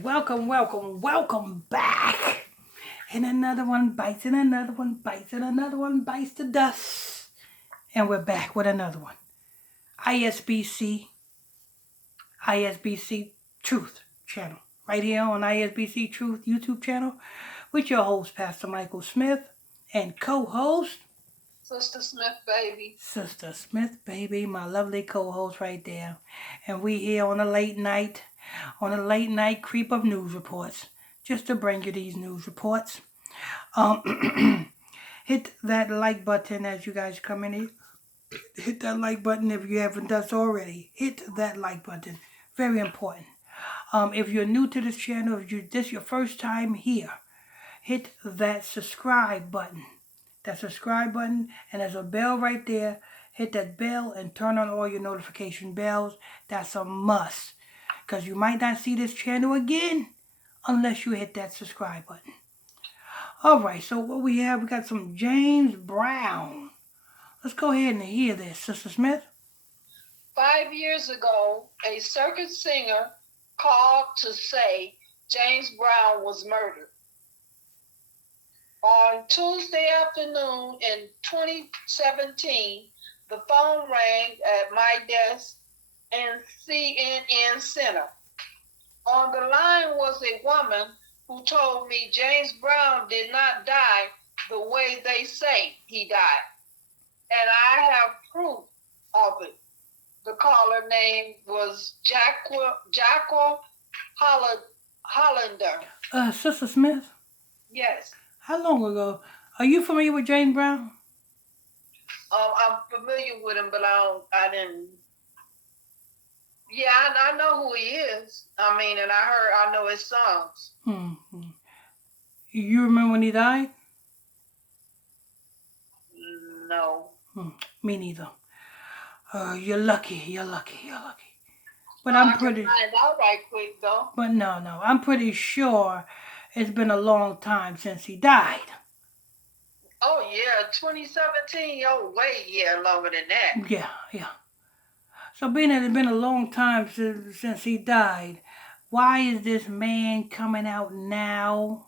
Welcome, welcome, welcome back. And another one bites, and another one bites, and another one bites the dust. And we're back with another one. ISBC, ISBC Truth channel. Right here on ISBC Truth YouTube channel with your host, Pastor Michael Smith, and co-host, Sister Smith, baby. Sister Smith, baby, my lovely co-host right there. And we here on a late night creep of news reports, just to bring you these news reports. Hit that like button as you guys come in. Hit that like button if you haven't done so already. Hit that like button. Very important. If you're new to this channel, if this your first time here, hit that subscribe button. That subscribe button, and there's a bell right there. Hit that bell and turn on all your notification bells. That's a must. Because you might not see this channel again unless you hit that subscribe button. Alright, so what we got some James Brown. Let's go ahead and hear this, Sister Smith. 5 years ago, a circus singer called to say James Brown was murdered. On Tuesday afternoon in 2017, the phone rang at my desk in CNN Center. On the line was a woman who told me James Brown did not die the way they say he died. And I have proof of it. The caller name was Jacque Hollander. Sister Smith? Yes. How long ago? Are you familiar with James Brown? I'm familiar with him, but I didn't. Yeah, I know who he is. And I know his songs. You remember when he died? No. Me neither. You're lucky. But I I'm pretty. can find out right quick though. But no. I'm pretty sure it's been a long time since he died. Oh yeah, 2017. Oh, longer than that. Yeah. So being that it's been a long time since he died, why is this man coming out now?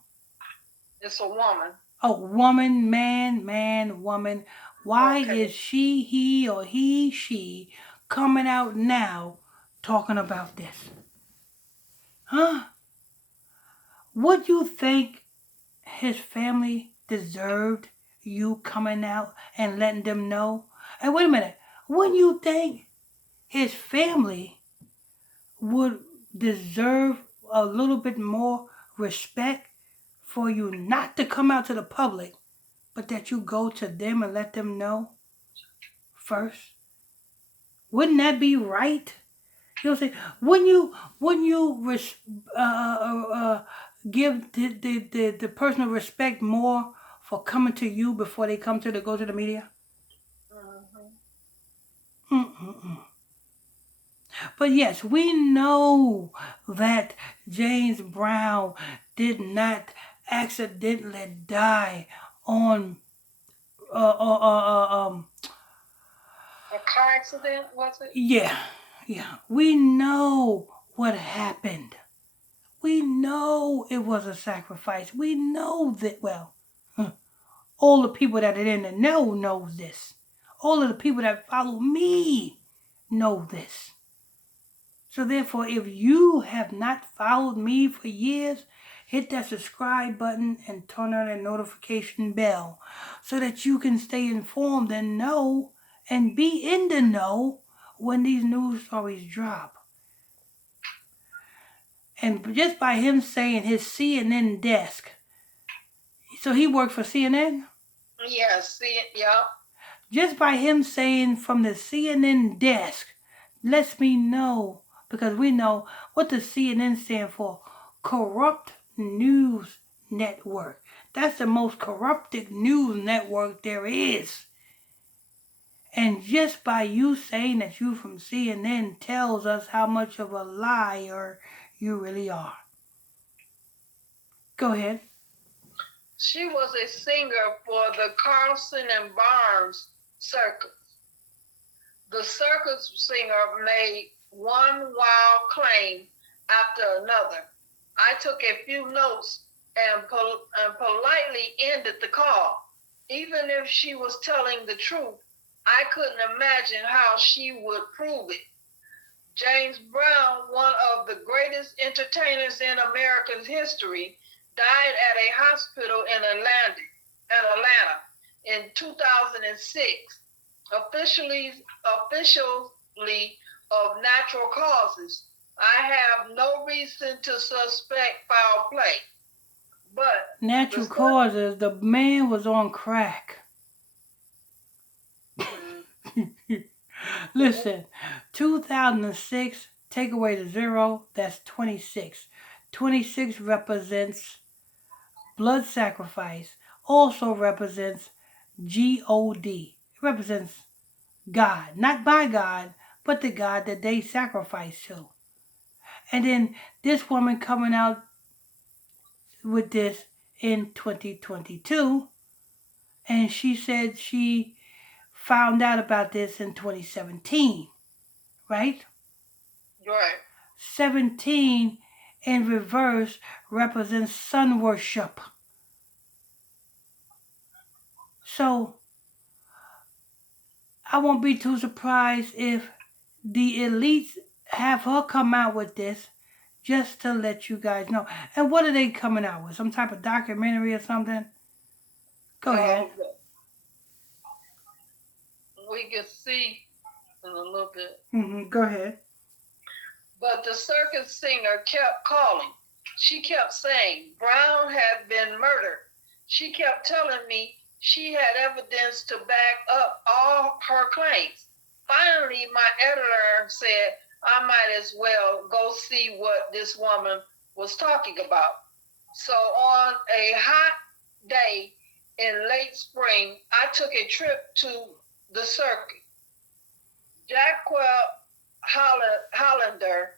It's a woman. Oh, woman, man, woman. Why is she, he, or he, she coming out now talking about this? Huh? Would you think his family deserved you coming out and letting them know? And wait a minute. Wouldn't you think his family would deserve a little bit more respect for you not to come out to the public, but that you go to them and let them know first? Wouldn't that be right? You know what I'm saying? Wouldn't you give the personal respect more for coming to you before they go to the media? But yes, we know that James Brown did not accidentally die on a car accident, was it? Yeah. We know what happened. We know it was a sacrifice. We know that, all the people that are in the know this. All of the people that follow me know this. So therefore, if you have not followed me for years, hit that subscribe button and turn on that notification bell so that you can stay informed and know and be in the know when these news stories drop. And just by him saying his CNN desk, so he worked for CNN? Yes, yeah. Just by him saying from the CNN desk lets me know, because we know what the CNN stand for, Corrupt News Network. That's the most corrupted news network there is. And just by you saying that you from CNN tells us how much of a liar you really are. Go ahead. She was a singer for the Carlson and Barnes circus. The circus singer made one wild claim after another. I took a few notes and politely ended the call. Even if she was telling the truth, I couldn't imagine how she would prove it. James Brown, one of the greatest entertainers in American history, died at a hospital in Atlanta in 2006, officially of natural causes. I have no reason to suspect foul play, but the Natural causes. The man was on crack. mm, Listen, 2006, take away the zero, that's 26. 26 represents blood sacrifice, also represents God. It represents God, not by God, but the God that they sacrifice to. And then this woman coming out with this in 2022, and she said she found out about this in 2017, right? right, 17 in reverse represents sun worship. So I won't be too surprised if the elites have her come out with this just to let you guys know. And what are they coming out with? Some type of documentary or something? Go ahead. um, we can see in a little bit. Go ahead. But the circus singer kept calling. She kept saying Brown had been murdered. She kept telling me she had evidence to back up all her claims. Finally, my editor said I might as well go see what this woman was talking about. So, on a hot day in late spring, I took a trip to the circuit. Jacque Hollander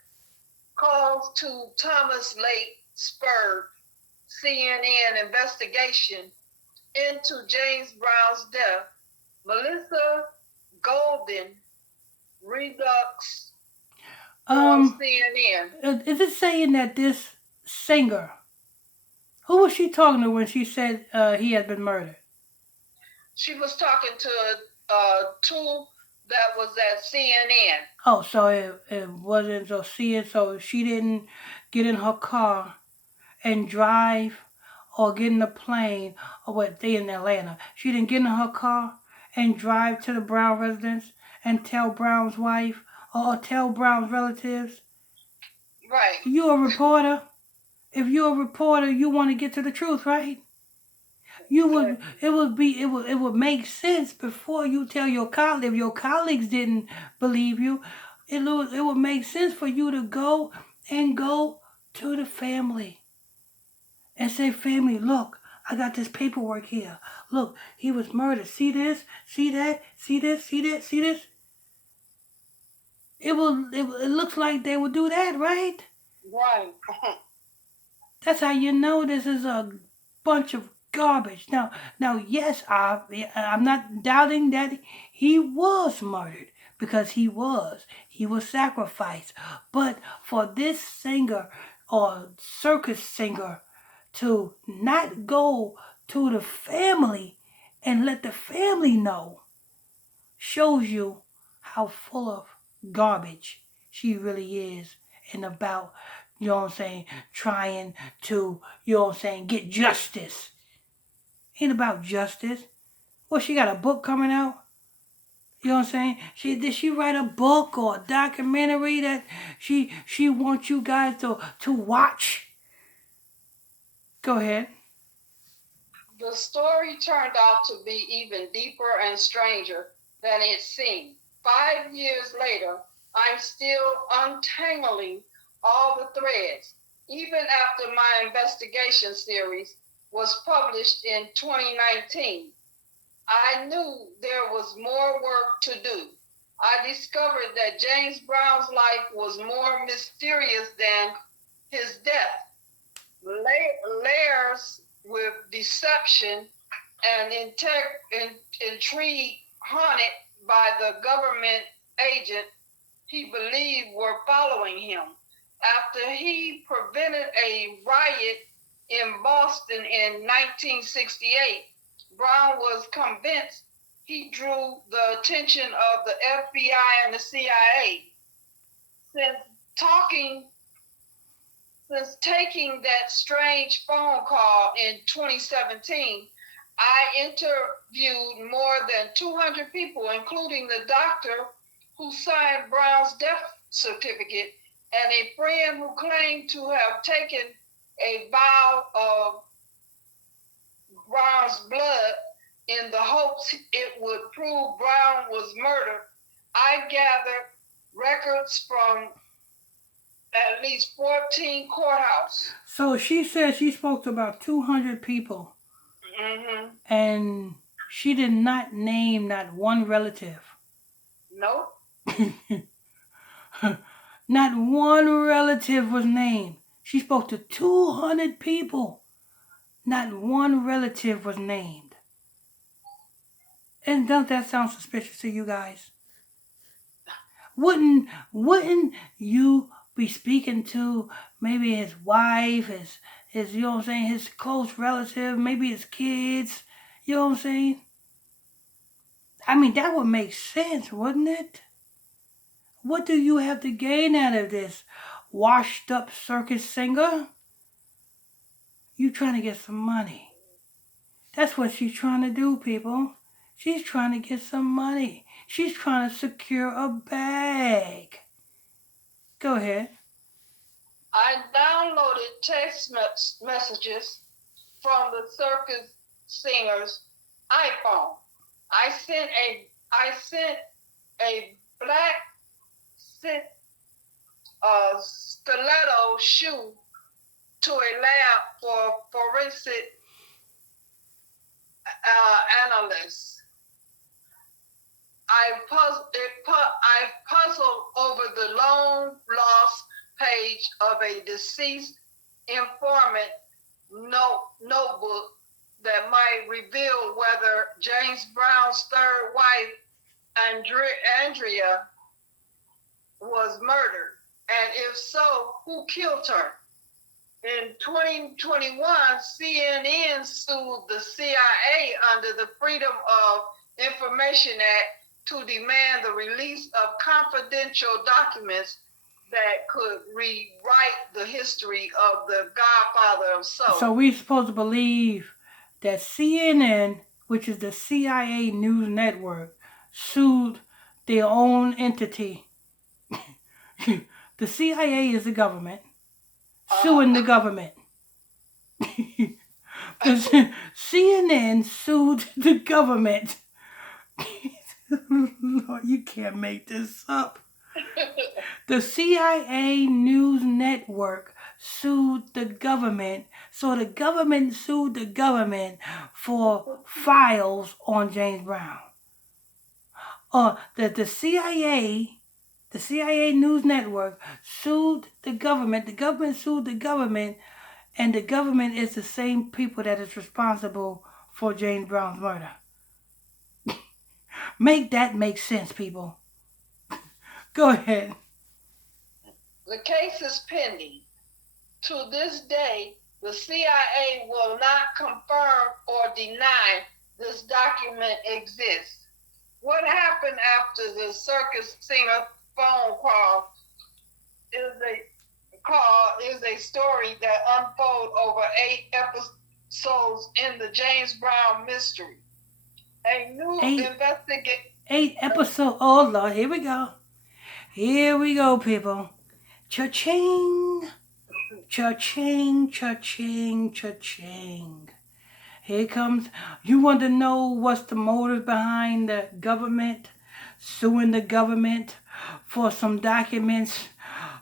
calls to Thomas Lake spurred CNN investigation into James Brown's death. Melissa Golden Redux on Um, CNN. is it saying that this singer, who was she talking to when she said he had been murdered? She was talking to two that was at CNN. Oh, so it wasn't so seeing, so she didn't get in her car and drive or get in a plane or what they in Atlanta. She didn't get in her car and drive to the Brown residence and tell Brown's wife or tell Brown's relatives. Right. You a reporter. If you're a reporter, you want to get to the truth, right? You would it would make sense before you tell your colleagues. If your colleagues didn't believe you, it would make sense for you to go to the family and say, family, look, I got this paperwork here. Look, he was murdered. See this? See that? See this? See that? See this? It looks like they would do that, right? Right. That's how you know this is a bunch of garbage. Now, yes, I'm not doubting that he was murdered because he was sacrificed. But for this singer or circus singer to not go to the family and let the family know shows you how full of garbage she really is and about, trying to, get justice. Ain't about justice. Well, she got a book coming out. You know what I'm saying? Did she write a book or a documentary that she wants you guys to watch? Go ahead. The story turned out to be even deeper and stranger than it seemed. 5 years later, I'm still untangling all the threads. Even after my investigation series was published in 2019, I knew there was more work to do. I discovered that James Brown's life was more mysterious than his death. Layers with deception and intrigue haunted by the government agent he believed were following him. after he prevented a riot in Boston in 1968, Brown was convinced he drew the attention of the FBI and the CIA. Since talking Since taking that strange phone call in 2017, I interviewed more than 200 people, including the doctor who signed Brown's death certificate and a friend who claimed to have taken a vial of Brown's blood in the hopes it would prove Brown was murdered. I gathered records from at least 14 courthouses. So she said she spoke to about 200 people. Mm-hmm. And she did not name not one relative. Nope. Not one relative was named. She spoke to 200 people. Not one relative was named. And doesn't that sound suspicious to you guys? Wouldn't you be speaking to maybe his wife, his you know what I'm saying, his close relative, maybe his kids, you know what I'm saying? I mean, that would make sense, wouldn't it? What do you have to gain out of this, washed up circus singer? You trying to get some money. That's what she's trying to do, people. She's trying to get some money. She's trying to secure a bag. Go ahead. I downloaded text messages from the circus singer's iPhone. I sent a black stiletto shoe to a lab for forensic analysts. I puzzled over the long lost page of a deceased informant notebook that might reveal whether James Brown's third wife, Andrea, was murdered, and if so, who killed her. In 2021, CNN sued the CIA under the Freedom of Information Act to demand the release of confidential documents that could rewrite the history of the Godfather of Soul. So we're supposed to believe that CNN, which is the CIA news network, sued their own entity. The CIA is the government suing the government. CNN sued the government. Lord, you can't make this up. The CIA news network sued the government. So the government sued the government for files on James Brown. The CIA news network sued the government. The government sued the government, and the government is the same people that is responsible for James Brown's murder. Make that make sense, people. Go ahead. The case is pending. To this day, the CIA will not confirm or deny this document exists. What happened after the circus singer phone call is a story that unfolds over 8 episodes in the James Brown mystery. A new investigation. 8 episodes. Oh Lord, here we go. Here we go, people. Cha-ching. Cha-ching, cha-ching, cha-ching. Here comes. You want to know what's the motive behind the government suing the government for some documents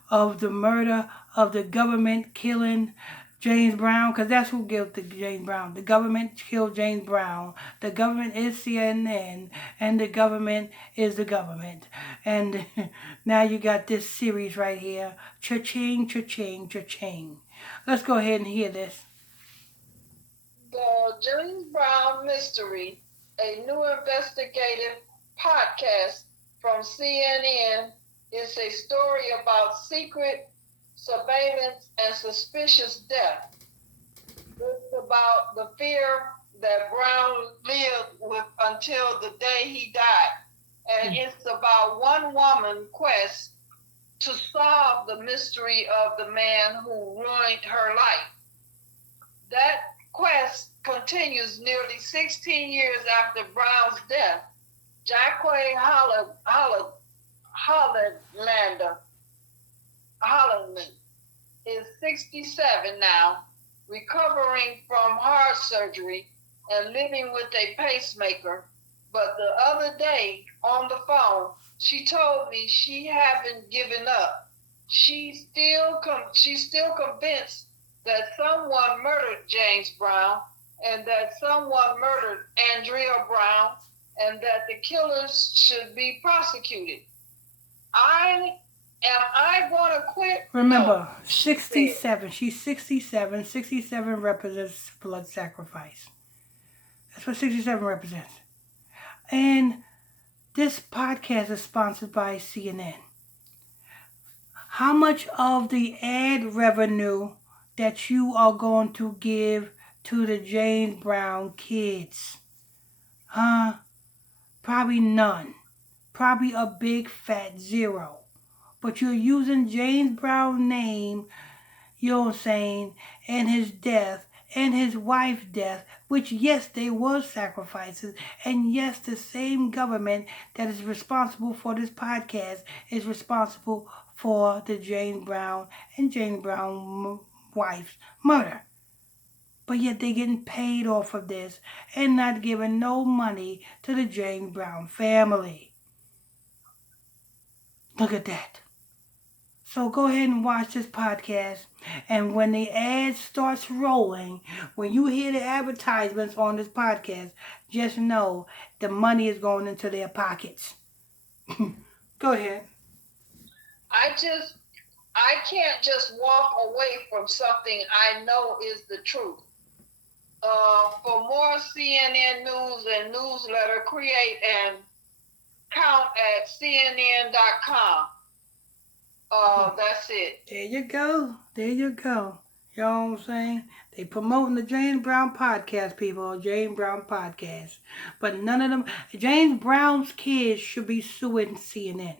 of the murder of the government killing James Brown? Because that's who killed James Brown. The government killed James Brown. The government is CNN, and the government is the government. And now you got this series right here. Cha-ching, cha-ching, cha-ching. Let's go ahead and hear this. The James Brown Mystery, a new investigative podcast from CNN, is a story about secret surveillance, and suspicious death. It's about the fear that Brown lived with until the day he died. And it's about one woman's quest to solve the mystery of the man who ruined her life. That quest continues nearly 16 years after Brown's death. Jacque Hollander is 67 now, recovering from heart surgery and living with a pacemaker. But the other day on the phone, she told me she hadn't given up. She's still convinced that someone murdered James Brown and that someone murdered Andrea Brown and that the killers should be prosecuted. Am I going to quit? Remember, No. 67. She's 67. 67 represents blood sacrifice. That's what 67 represents. And this podcast is sponsored by CNN. How much of the ad revenue that you are going to give to the James Brown kids? Huh? Probably none. Probably a big fat zero. But you're using James Brown's name, you know what I'm saying, and his death, and his wife's death, which yes, they were sacrifices, and yes, the same government that is responsible for this podcast is responsible for the James Brown and James Brown wife's murder. But yet they getting paid off of this and not giving no money to the James Brown family. Look at that. So go ahead and watch this podcast. And when the ad starts rolling, when you hear the advertisements on this podcast, just know the money is going into their pockets. Go ahead. I can't just walk away from something I know is the truth. For more CNN news and newsletter, create an account at CNN.com. That's it. There you go. There you go. You know what I'm saying? They promoting the James Brown podcast, people. James Brown podcast. But none of them. James Brown's kids should be suing CNN.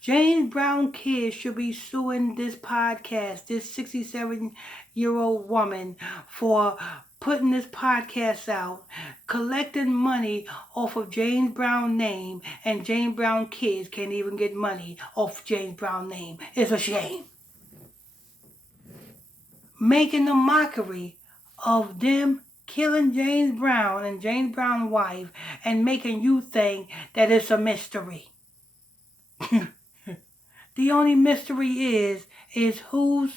James Brown kids should be suing this podcast, this 67-year-old woman, for putting this podcast out, collecting money off of James Brown name, and James Brown kids can't even get money off James Brown name. It's a shame. Making a mockery of them killing James Brown and James Brown's wife and making you think that it's a mystery. The only mystery is whose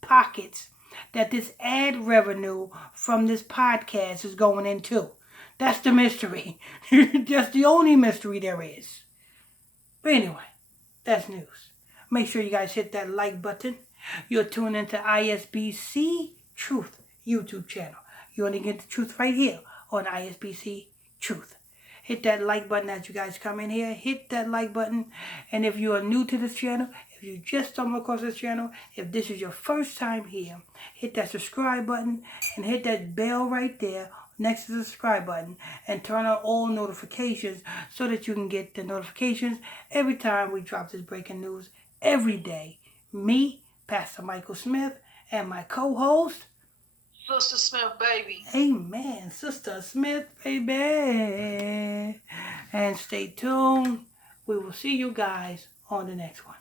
pockets that this ad revenue from this podcast is going into. That's the mystery. That's the only mystery there is. But anyway, that's news. Make sure you guys hit that like button. You're tuned into ISBC Truth YouTube channel. You only get the truth right here on ISBC Truth. Hit that like button as you guys come in here. Hit that like button. And if you are new to this channel, if you just stumbled across this channel, if this is your first time here, hit that subscribe button and hit that bell right there next to the subscribe button and turn on all notifications so that you can get the notifications every time we drop this breaking news every day. Me, Pastor Michael Smith, and my co-host, Sister Smith, baby. Amen. Sister Smith, baby. And stay tuned. We will see you guys on the next one.